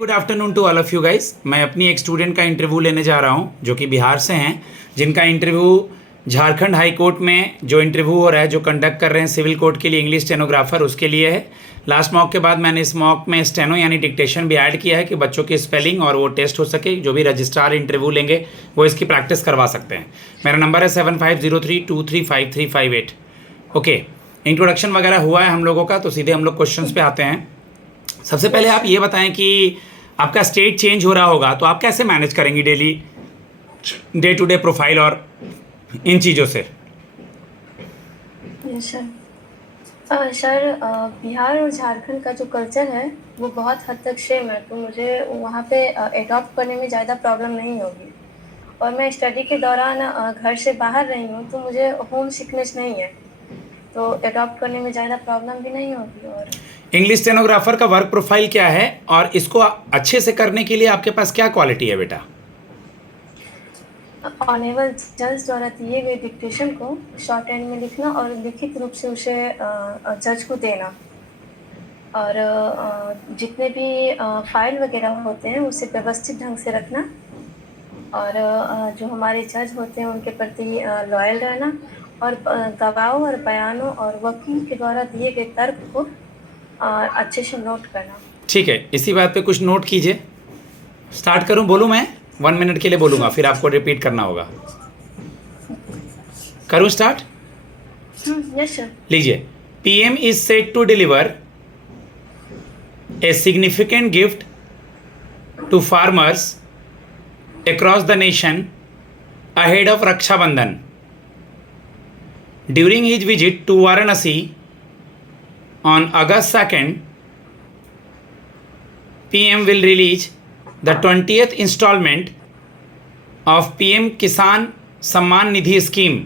Good afternoon to all of you guys. मैं अपनी एक स्टूडेंट का इंटरव्यू लेने जा रहा हूं जो कि बिहार से हैं, जिनका इंटरव्यू झारखंड हाई कोर्ट में जो इंटरव्यू हो रहा है, जो कंडक्ट कर रहे हैं सिविल कोर्ट के लिए इंग्लिश स्टेनोग्राफर, उसके लिए है। लास्ट मॉक के बाद मैंने इस मॉक में स्टेनो यानी डिक्टेशन भी ऐड किया है कि बच्चों की स्पेलिंग और वो टेस्ट हो सके। जो भी रजिस्ट्रार इंटरव्यू लेंगे वो इसकी प्रैक्टिस करवा सकते हैं। मेरा नंबर है 7503235358। ओके, इंट्रोडक्शन वगैरह हुआ है हम लोगों का, तो सीधे हम लोग क्वेश्चंस पे आते हैं। सबसे पहले आप ये बताएं कि आपका स्टेट चेंज हो रहा होगा तो आप कैसे मैनेज करेंगी daily day to day profile और इन चीज़ों से? सर, बिहार और झारखंड का जो कल्चर है वो बहुत हद तक सेम है, तो मुझे वहाँ पे एडॉप्ट करने में ज़्यादा प्रॉब्लम नहीं होगी। और मैं स्टडी के दौरान घर से बाहर रही हूँ, तो मुझे होम सिकनेस नहीं है, तो एडॉप्ट करने में ज़्यादा प्रॉब्लम भी नहीं होगी। और इंग्लिश स्टेनोग्राफर का वर्क प्रोफाइल क्या है और इसको अच्छे से करने के लिए आपके पास क्या क्वालिटी है बेटा? ऑनेबल जज द्वारा दिए गए डिक्टेशन को शॉर्ट हैंड में लिखना और लिखित रूप से उसे जज को देना, और जितने भी फाइल वगैरह होते हैं उसे व्यवस्थित ढंग से रखना, और जो हमारे जज होते हैं उनके प्रति लॉयल रहना, और गवाहों और बयानों और वकील के द्वारा दिए गए तर्क को अच्छे से नोट करना। ठीक है, इसी बात पे कुछ नोट कीजिए। स्टार्ट करूं? बोलूं? मैं 1 मिनट के लिए बोलूंगा, फिर आपको रिपीट करना होगा। करूं स्टार्ट? Yes sir. लीजिए। PM is set to deliver a significant gift to farmers across the nation ahead of Raksha Bandhan. During his visit to Varanasi on August 2nd, PM will release the 20th installment of PM Kisan Samman Nidhi scheme,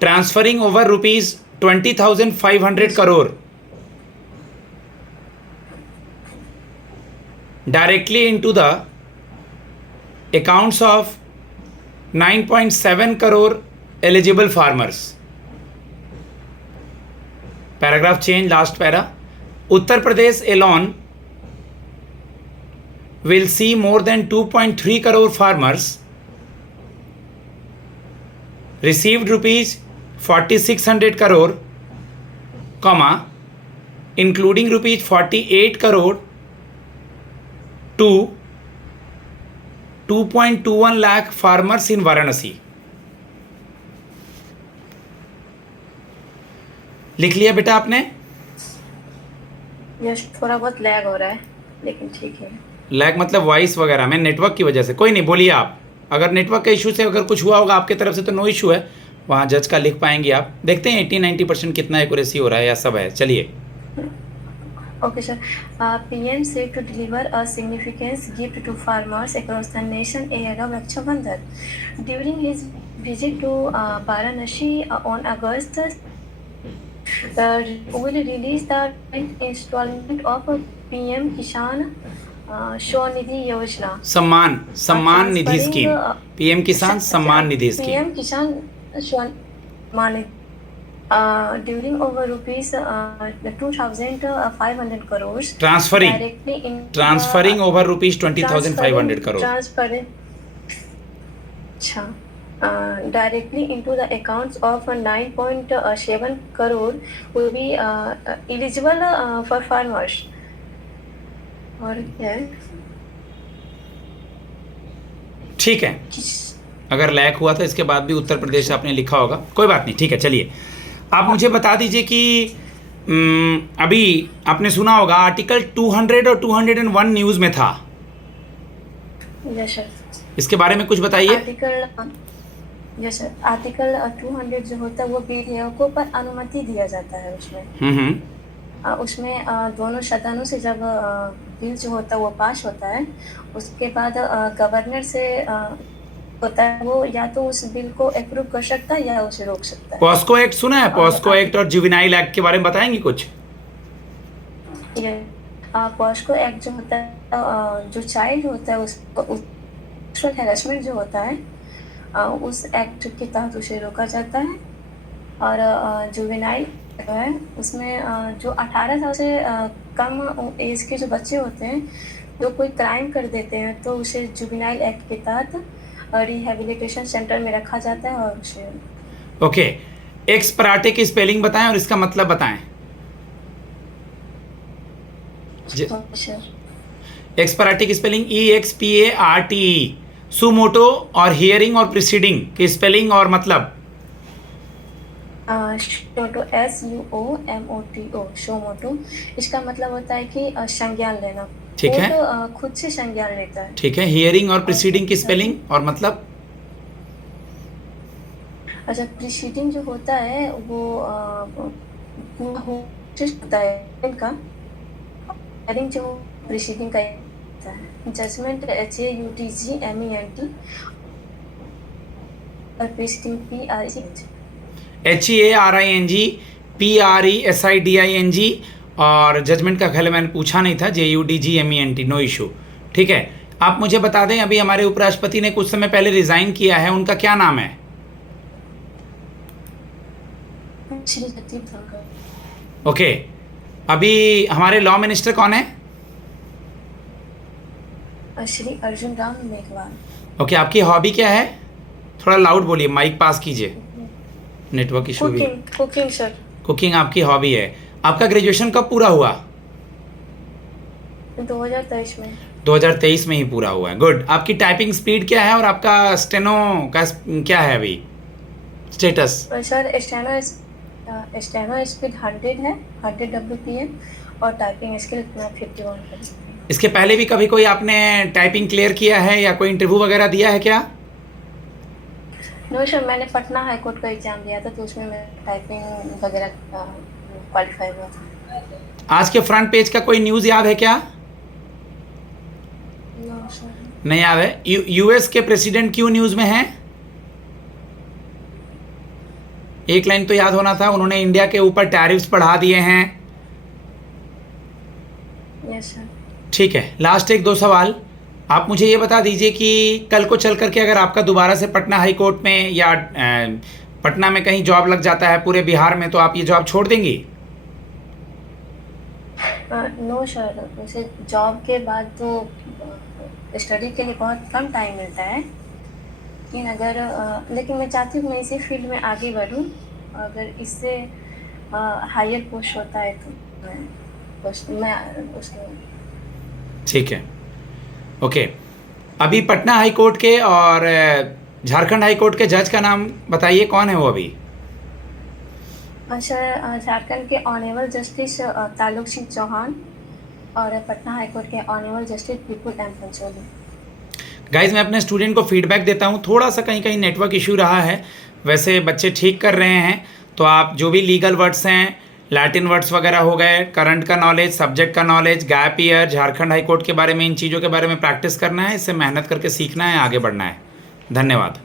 transferring over rupees 20,500 crore directly into the accounts of 9.7 crore eligible farmers. Paragraph change, last para. Uttar Pradesh alone will see more than 2.3 crore farmers received rupees 4,600 crore, including rupees 48 crore to 2.21 lakh farmers in Varanasi. लिख लिया बेटा आपने? Yes, थोड़ा बहुत lag हो रहा है लेकिन ठीक है। लैग मतलब वॉइस वगैरह में, नेटवर्क की वजह से? कोई नहीं, बोलिए आप। अगर नेटवर्क का इशू से अगर कुछ हुआ होगा आपके तरफ से तो नो इशू है, वहाँ जज का लिख पाएंगे आप। देखते हैं 80-90% कितना एक्यूरेसी हो रहा है या सब है। चलिए। Okay, sir. PM said to deliver a significant gift to farmers across the nation ahead of Raksha Bandhan. During his visit to Varanasi on August, will release the installment of PM Kisan Shonidhi Yojana. Samman Nidhi scheme, PM किसान Samman Nidhi scheme. PM Kisan Shonidhi during over rupees 2,500 crores, transferring over rupees 20,500 crore, directly into the accounts of 9.7 crore will be eligible for farmers. और क्या है? ठीक है, अगर lag हुआ था इसके बाद भी उत्तर प्रदेश आपने लिखा होगा, कोई बात नहीं। ठीक है, चलिए आप मुझे बता दीजिए कि अभी आपने सुना होगा आर्टिकल 200 और 201 न्यूज़ में था। Yes sir. इसके बारे में कुछ बताइए। यस सर, आर्टिकल 200 जो होता है वो विधेयकों पर अनुमति दिया जाता है उसमें। उसमें दोनों सदनों से जब बिल जो होता है वो पास होता है, उसके बाद गवर्नर से होता है, वो या तो उस बिल को अप्रूव कर सकता है या उसे रोक सकता है। पॉस्को एक्ट सुना है? पॉस्को एक्ट और जुवेनाइल एक्ट के बारे में बताएंगे कुछ? पॉस्को एक्ट जो होता है, जो चाइल्ड होता है उसको सेक्सुअल हैरेसमेंट जो होता है उस एक्ट के तहत उसे रोका जाता है। और जुवेनाइल है उसमें जो 18 साल से कम एज के जो बच्चे होते हैं जो कोई क्राइम कर देते हैं तो उसे जुवेनाइल एक्ट के तहत रिहैबिलिटेशन सेंटर में रखा जाता है और उसे ओके, एक्स पराठे की स्पेलिंग बताएं और इसका मतलब बताएं। एक्स पराठे की स्पेलिंग EXPARTE, सुमोटो और हियरिंग और प्रिसीडिंग की स्पेलिंग और मतलब। शोमोटो SUOMOTO शोमोटो, इसका मतलब होता है कि संज्ञान लेना। ठीक है। वो खुद से संज्ञान लेता है। ठीक है, हियरिंग और प्रिसीडिंग की स्पेलिंग और मतलब। अच्छा, प्रीसीडिंग जो होता है वो पूरा होता है इनका, हियरिंग जो प्रीसीडिंग का होता है। जजमेंट HAUDGMENT और प्रीसीडिंग HEARING PRESIDING, और जजमेंट का ख्याल मैंने पूछा नहीं था, JUDGMENT, नो इशू। ठीक है, आप मुझे बता दें, अभी हमारे उपराष्ट्रपति ने कुछ समय पहले रिजाइन किया है, उनका क्या नाम है? श्री जगदीप धनखड़। ओके, अभी हमारे लॉ मिनिस्टर कौन है? श्री अर्जुन राम मेघवाल। ओके, आपकी हॉबी क्या है? थोड़ा लाउड बोलिए, माइक पास कीजिए, नेटवर्क इशू भी। Cooking sir. कुकिंग आपकी हॉबी है। आपका ग्रेजुएशन कब पूरा हुआ? 2023 में। 2023 में ही पूरा हुआ है, गुड। आपकी टाइपिंग स्पीड क्या है और आपका स्टेनो का क्या है अभी स्टेटस? सर स्टेनो स्पीड 100 है, 100 WPM, और टाइपिंग स्किल 51 है। इसके पहले भी कभी कोई आपने टाइपिंग क्लियर किया है या कोई इंटरव्यू वगैरह दिया है क्या? नो सर, मैंने पटना हाई कोर्ट का एग्जाम दिया था तो उसमें मैं टाइपिंग वगैरह क्वालिफाई हुआ था। आज के फ्रंट पेज का कोई न्यूज़ याद है क्या? No sir. नहीं याद है। यूएस के प्रेसिडेंट क्यों न्यूज़ में हैं? एक लाइन तो याद होना था, उन्होंने इंडिया के ऊपर टैरिफ्स बढ़ा दिए हैं। Yes sir. ठीक है, लास्ट एक दो सवाल आप मुझे ये बता दीजिए कि कल को चल करके अगर आपका दोबारा से पटना हाई कोर्ट में या पटना में कहीं जॉब लग जाता है पूरे बिहार में, तो आप ये जॉब छोड़ देंगी? नो सर, वैसे जॉब के बाद तो स्टडी के लिए बहुत कम टाइम मिलता है, लेकिन लेकिन मैं चाहती हूँ मैं इसी फील्ड में आगे बढ़ूँ। अगर इससे हायर पोस्ट होता है तो मैं उसमें। ठीक है, ओके। अभी पटना हाई कोर्ट के और झारखंड हाई कोर्ट के जज का नाम बताइए, कौन है वो अभी? सर, झारखंड के ऑनरेबल जस्टिस तालुक सिंह चौहान और पटना हाई कोर्ट के ऑनरेबल जस्टिस विपुल M पंचोली। गाइज, मैं अपने स्टूडेंट को फीडबैक देता हूँ, थोड़ा सा कहीं कहीं नेटवर्क इशू रहा है, वैसे बच्चे ठीक कर रहे हैं। तो आप जो भी लीगल वर्ड्स हैं, लैटिन वर्ड्स वगैरह हो गए, करंट का नॉलेज, सब्जेक्ट का knowledge, gap year, Jharkhand high court के बारे में, इन चीज़ों के बारे में प्रैक्टिस करना है, इससे मेहनत करके सीखना है, आगे बढ़ना है। धन्यवाद।